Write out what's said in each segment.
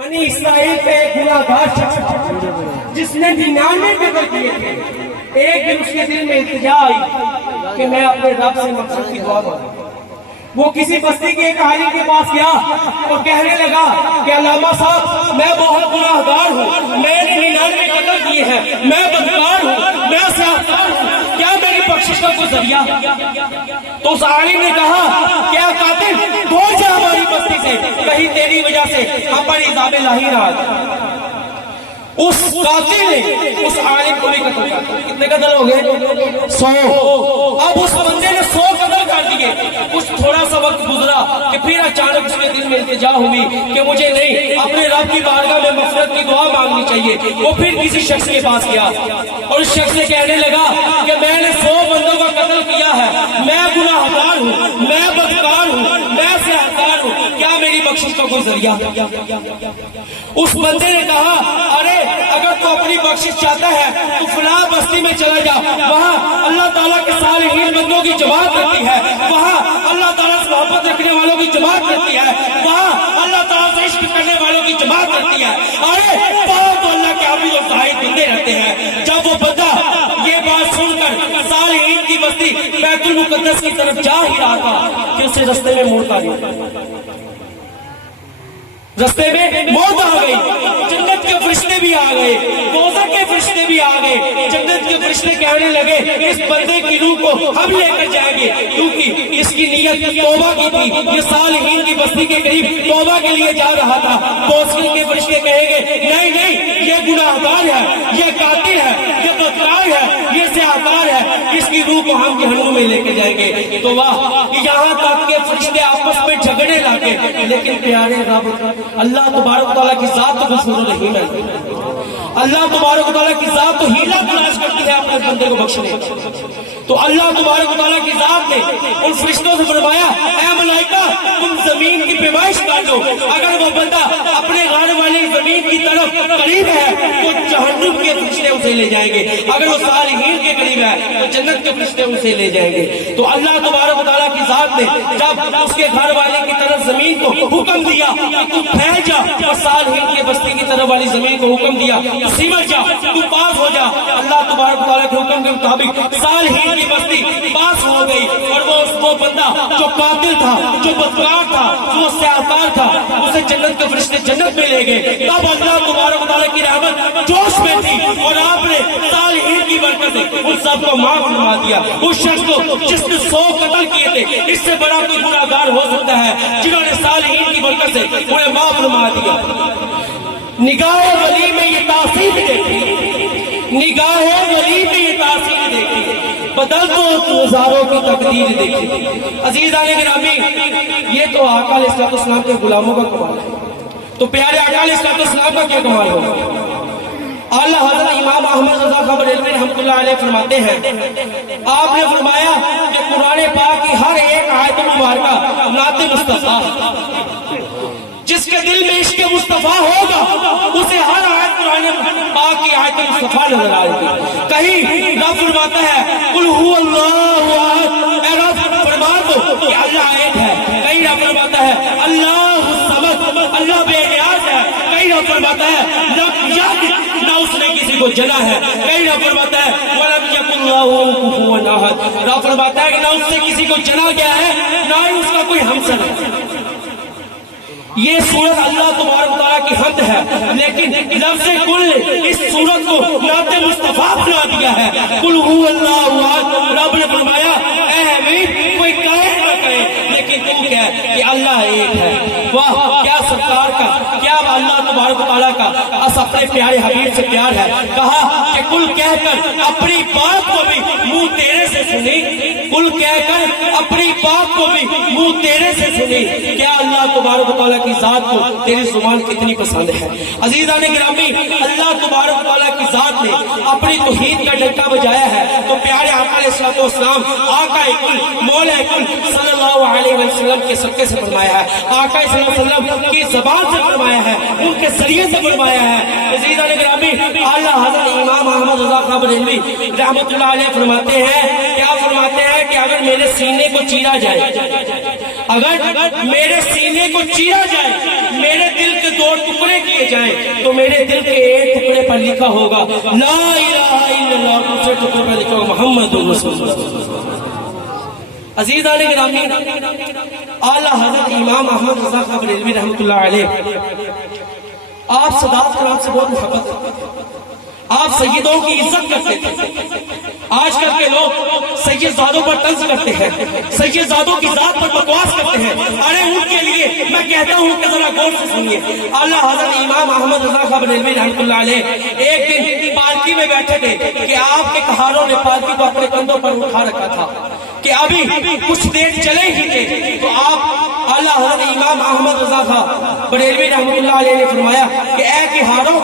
بنی اسرائیل کا ایک گناہگار شخص تھا جس نے 99 قتل کیے تھے۔ ایک دن اس کے دل میں التجا آئی کہ میں اپنے رب سے مغفرت کی دعا مانگوں۔ وہ کسی بستی کے ایک عالم کے پاس گیا اور کہنے لگا کہ علامہ صاحب میں بہت گناہگار ہوں، میں نے 99 قتل کیے ہیں، میں بدکار ہوں، میں سیاہکار ہوں، کیا میری بخشش کا کوئی ذریعہ؟ تو اس عالم نے کہا کیا قاتل دوڑ جا ہماری بستی سے، کہیں تیری وجہ سے ہم پر عذاب الہی نہ آئے۔ اس قاتل نے اس عالم کو بھی قتل کر دیا۔ کتنے قتل ہو گئے؟ 100۔ اب اس بندے نے 100 قتل کر دیے۔ کچھ تھوڑا سا وقت گزرا کہ پھر اچانک اس کے دل میں التجا ہوئی کہ مجھے نہیں اپنے رب کی بارگاہ میں مغفرت کی دعا مانگنی چاہیے۔ وہ پھر کسی شخص کے پاس گیا اور اس شخص سے کہنے لگا کہ میں نے 100 بندوں کا قتل کیا ہے، میں گناہگار ہوں، میں بدکار ہوں، میں سیاہکار ہوں، کیا میری بخشش کا کوئی ذریعہ؟ اس بندے نے کہا ارے اگر تو اپنی بخشش چاہتا ہے تو فلاں بستی میں چلا جا، وہاں اللہ تعالیٰ کے صالحین بندوں کی جماعت رہتی ہے، وہاں اللہ تعالیٰ سے محبت رکھنے والوں کی جماعت رہتی ہے، وہاں اللہ تعالیٰ سے عشق کرنے والوں کی جماعت رہتی ہے۔ ارے بہت اللہ کے عابد اور زاہد بندے رہتے ہیں۔ جب وہ بندہ یہ بات سن کر صالحین کی بستی بیت المقدس کی طرف جا ہی رہا تھا کہ اسے رستے میں موت آ گئی، رستے میں موت آ گئی۔ جنت کے فرشتے بھی آ گئے، دوزخ کے فرشتے بھی آ گئے۔ جنت کے فرشتے کہنے لگے اس بندے کی روح کو ہم لے کر جائیں گے، کیونکہ اس کی نیت توبہ کی تھی، یہ صالحین کی بستی کے قریب توبہ کے لیے جا رہا تھا۔ دوزخ کے فرشتے کہیں گے نہیں نہیں، یہ گناہگار ہے، یہ قاتل ہے، یہ بدکار ہے، یہ سیاہکار ہے، اس کی روح کو ہم جہنم میں لے کے جائیں گے۔ تو واہ، یہاں تک کہ فرشتے آپس میں جھگڑنے لگے، لیکن پیارے رب اللہ تبارک تعالیٰ کی ذات تو غفور رحیم ہے۔ اللہ تبارک تعالیٰ کی ذات تو ہیلا تلاش کرتی ہے اپنے بندے کو بخشنے۔ تو اللہ تبارک تعالیٰ کی ذات نے ان فرشتوں سے فرمایا اے ملائکہ تم زمین کی پیمائش کر دو، اگر وہ بندہ اپنے گھر والی زمین کی طرف قریب ہے تو جہنم کے فرشتے اسے لے جائیں گے، اگر وہ صالحین کے قریب ہے تو جنت کے فرشتے اسے لے جائیں گے۔ تو اللہ تبارک تعالیٰ کی ذات نے جب اس کے گھر والے کی طرف زمین کو حکم دیا کہ تم پھیل جا، اور صالحین کی بستی کی طرف والی زمین کو حکم دیا تو سمٹ جا، تو پاس ہو جا، اللہ تبارک تعالیٰ کے حکم کے مطابق صالحین کی بستی پاس ہو گئی، اور وہ بندہ جو قاتل تھا، جو بدکار تھا، جو سیاہکار تھا، اسے جنت کے فرشتے جنت میں لے گئے۔ تب اللہ تبارک تعالیٰ کی رحمت جوش میں تھی اور آپ نے صالحین کی برکت سے ان سب کو معاف فرما دیا۔ اس شخص کو جس نے 100 قتل کیے تھے، اس سے بڑا کوئی گناہگار ہو سکتا ہے جنہوں نے صالحین کی برکت سے انہیں معاف فرما دیا۔ نگاہ ولی میں یہ تاثیر دیکھی، نگاہ ولی میں یہ تاثیر دیکھی، بدل تو گزاروں کی تقدیر دیکھی۔ عزیزان گرامی، یہ تو آقا علیہ السلام کے غلاموں کا کمال ہے، تو پیارے آقا علیہ السلام کا کیا کمال ہوگا؟ اعلیٰ حضرت امام احمد رضا خان بریلوی رحمۃ اللہ علیہ فرماتے ہیں آپ نے فرمایا کہ قرآن پاک کی ہر ایک آیت مبارکہ نعت مصطفیٰ، جس کے دل میں عشق مصطفیٰ ہوگا اسے ہر آیت قرآن پاک کی آیت مصطفیٰ نظر آئے گی۔ کہیں رب فرماتا ہے قل هو اللہ احد، اے رب فرما دو کہ اللہ ایک ہے۔ کہیں رب فرماتا ہے اللہ الصمد، اللہ بے نیاز ہے۔ کہیں رب فرماتا ہے لم یلد، نہ اس نے کسی کو جنا ہے۔ کہیں رب فرماتا ہے ولم یکن لہ کفوا احد، رب فرماتا ہے کہ نہ اس سے کسی کو جنا گیا ہے، نہ ہی اس کا کوئی ہمسر ہے۔ یہ سورت اللہ تبارک تعالیٰ کی حمد ہے، لیکن لفظ کل اس سورت کو نعت مصطفیٰ بنا دیا ہے۔ قل هو اللہ احد، رب نے فرمایا اے حبیب کوئی کہے نہ کہے لیکن تم کہے کہ اللہ ایک ہے۔ واہ، کیا سرکار کا، کیا اللہ تبارک تعالیٰ کا اس اپنے پیارے حبیب سے پیار ہے۔ کہا کہ کل کہہ کر اپنی بات کو بھی منہ تیرے سے سنی، کل کہہ کر اپنی بات کو بھی منہ تیرے سے سنی۔ کیا اللہ تبارک تعالیٰ کی ذات کو تیری زبان کتنی پسند ہے۔ عزیزان گرامی، اللہ تبارک تعالیٰ کی ذات نے اپنی توحید کا ڈنکا بجایا ہے تو پیارے آقا علیہ السلام آقا کل مولا کل صلی اللہ علیہ وسلم کے صدقے سے فرمایا ہے، آقا صلی اللہ علیہ وسلم کی زبان سے فرمایا ہے، ان کے ذریعے سے فرمایا ہے۔ عزیزان گرامی، اعلیٰ حضرت امام احمد رضا خان بریلوی رحمۃ اللہ علیہ فرماتے ہیں، کیا فرماتے ہیں کہ اگر میرے سینے کو چیرا جائے، اگر میرے سینے کو چیرا جائے، میرے دل کے دو دو ٹکڑے کیے جائیں تو میرے دل کے ایک ٹکڑے پر لکھا ہوگا لا الہ الا اللہ، دوسرے ٹکڑے پر لکھا ہوگا محمد رسول اللہ۔ عزیزان گرامی، اعلیٰ حضرت امام احمد رضا خان بریلوی رحمۃ اللہ علیہ، آپ سادات کرام سے بہت محبت کرتے تھے، آپ سیدوں کی عزت کرتے تھے۔ آج کل کے لوگ سید زادوں پر طنز کرتے ہیں، سید زادوں کی ذات پر بکواس کرتے ہیں۔ ارے ان کے لیے میں کہتا ہوں کہ ذرا غور سے سنیے، اعلیٰ حضرت امام احمد رضا خان بریلوی رحمۃ اللہ علیہ ایک دن پالکی میں بیٹھے تھے کہ آپ کے کہاروں نے پالکی کو اپنے کندھوں پر اٹھا رکھا تھا کہ ابھی کچھ دیر چلے ہی تھے تو آپ اعلیٰ حضرت امام احمد رضا خان بریلوی رحمۃ اللہ علیہ نے فرمایا کہ اے کہاروں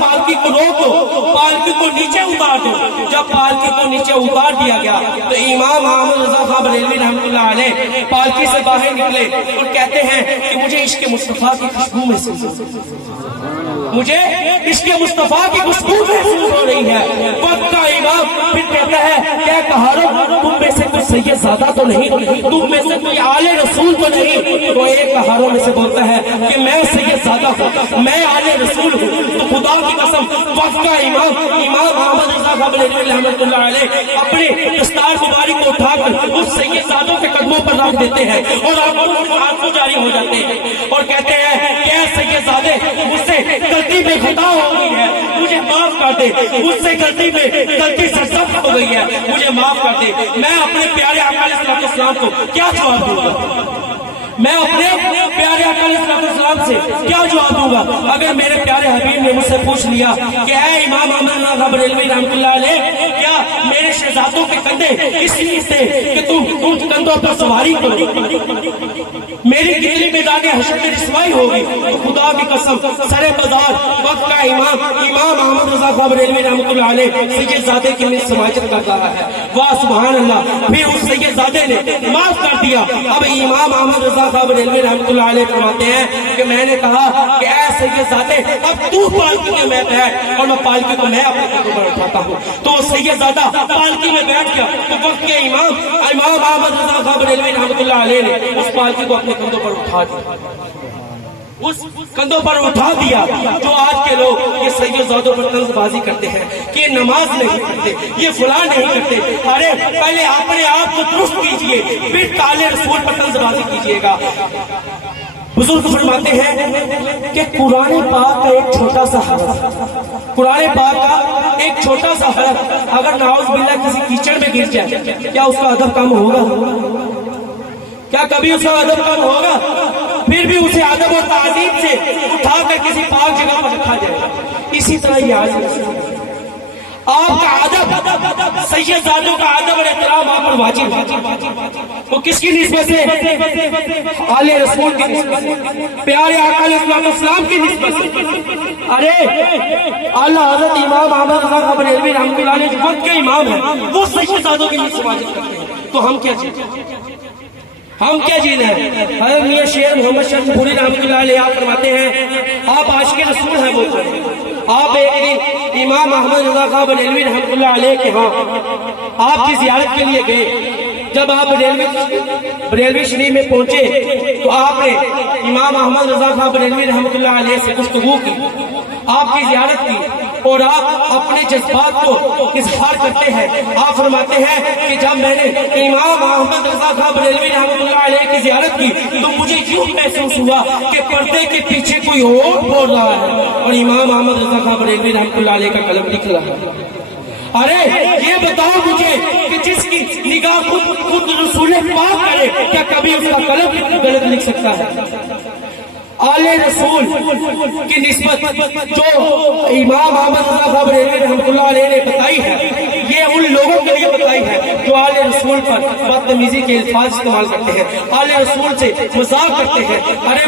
پالکی کو روک دو، پالکی کو نیچے اتار دو۔ جب پالکی کو نیچے اتار دیا گیا تو امام احمد رضا خان بریلوی رحمۃ اللہ علیہ پالکی سے باہر نکلے اور کہتے ہیں کہ مجھے عشق مصطفیٰ کی خوشبو محسوس ہو رہی ہے، مجھے عشق مصطفیٰ کی خوشبو محسوس ہو رہی ہے۔ وقت کا امام پھر کہتا ہے کہ کہاروں تم میں سے کوئی سید زادہ تو نہیں، تم میں سے کوئی آل رسول تو نہیں؟ تو ایک کہاروں میں سے بولتا ہے کہ میں سید زادہ ہوں، میں آل رسول ہوں۔ تو خدا کی قسم وقت کا امام احمد رضا خان بریلوی رحمۃ اللہ علیہ اپنے دستار مبارک کو اٹھا کر اس سید زادوں کے قدموں پر رکھ دیتے ہیں اور آنسو جاری ہو جاتے ہیں اور کہتے ہیں کہ اے سید زادے، مجھ سے غلطی میں خطا ہو گئی ہے، مجھے معاف کر دے، مجھ سے غلطی سرزد ہو گئی ہے، مجھے معاف کر دے۔ میں اپنے پیارے آقا علیہ السلام کو کیا جواب دوں گا؟ میں اپنے پیارے آقا علیہ السلام سے کیا جواب دوں گا اگر میرے پیارے حبیب نے مجھ سے پوچھ لیا کہ اے امام احمد رضا خان بریلوی رحمۃ اللہ علیہ، کیا میرے شہزادوں کے کندھے اس لیے سے کہ تم کندھوں پر سواری کرو، میری کتنی میدان حشر میں رسوائی ہوگی؟ تو خدا کی قسم سر بازار وقت کا امام احمد رضا خان بریلوی رحمۃ اللہ علیہ سید زادے کی میں سماجت کر رہا ہے۔ واہ سبحان اللہ! پھر اس سید زادے نے معاف کر دیا۔ اب امام احمد رضا خان بریلوی رحمۃ اللہ علیہ فرماتے ہیں کہ میں نے کہا کہ اے سید زادے، اب تو پالکی میں بیٹھ اور میں پالکی کو میں اپنے کندھوں پر اٹھاتا ہوں۔ تو وہ سید زادہ پالکی میں بیٹھ گیا تو وقت کے امام احمد رضا خان بریلوی رحمۃ اللہ علیہ نے اس پالکی کو اپنے کندھوں پر اٹھا دیا، اس کندھوں پر اٹھا دیا۔ جو آج کے لوگ یہ سید زادوں پر طنز بازی کرتے ہیں کہ یہ نماز نہیں پڑھتے، یہ فلاں نہیں کرتے، ارے پہلے اپنے آپ کو درست کیجئے پھر کالے رسول پر طنز بازی کیجئے گا۔ بزرگ فرماتے ہیں کہ قرآن پاک کا ایک چھوٹا سا حرف، قرآن پاک کا ایک چھوٹا سا حرف اگر نعوذ باللہ کسی کیچڑ میں گر جائے کیا اس کا ادب کم ہوگا؟ کیا کبھی اس کا ادب کم ہوگا؟ پھر بھی اسے ادب اور تعظیم سے اٹھا کر کسی پاک جگہ پر رکھا جائے گا۔ اسی طرح یہ آج آپ کا ادب، سید زادوں کا ادب اور احترام آپ پر واجب ہے۔ وہ کس کی نسبت سے؟ آل رسول کی نسبت سے، پیارے آقا علیہ السلام کی نسبت سے۔ ارے اعلیٰ حضرت امام احمد رضا خان بریلوی رحمۃ اللہ علیہ جو وقت کے امام ہیں وہ سید زادوں کی سماجت کرتے ہیں، تو ہم کیا چیز ہم کیا چیز ہیں؟ حضرت میاں شیر محمد شاہ پوری رحمۃ اللہ علیہ آپ فرماتے ہیں آپ عاشق رسول ہیں بولتے ہیں۔ آپ ایک دن امام احمد رضا خان بریلوی رحمۃ اللہ علیہ کے ہاں آپ کی زیارت کے لیے گئے۔ جب آپ بریلوی شریف میں پہنچے تو آپ نے امام احمد رضا خان بریلوی رحمۃ اللہ علیہ سے گفتگو کی، آپ کی زیارت کی اور آپ اپنے جذبات کو اظہار کرتے ہیں۔ آپ فرماتے ہیں کہ جب میں نے امام احمد رضا خان بریلوی رحمۃ اللہ علیہ کی زیارت کی تو مجھے یوں محسوس ہوا کہ پردے کے پیچھے کوئی اور بول رہا ہے اور امام احمد رضا خان بریلوی رحمۃ اللہ علیہ کا قلم لکھ رہا ہے۔ ارے یہ بتاؤ مجھے کہ جس کی نگاہ خود رسول پاک کرے کیا کبھی اس کا قلم غلط لکھ سکتا ہے؟ آل رسول کی نسبت جو امام احمد رضا خان بریلوی رحمۃ اللہ علیہ نے بتائی ہے یہ ان لوگوں کے لیے بتائی ہے جو آل رسول پر بدتمیزی کے الفاظ استعمال کرتے ہیں، آل رسول سے مذاق کرتے ہیں۔ ارے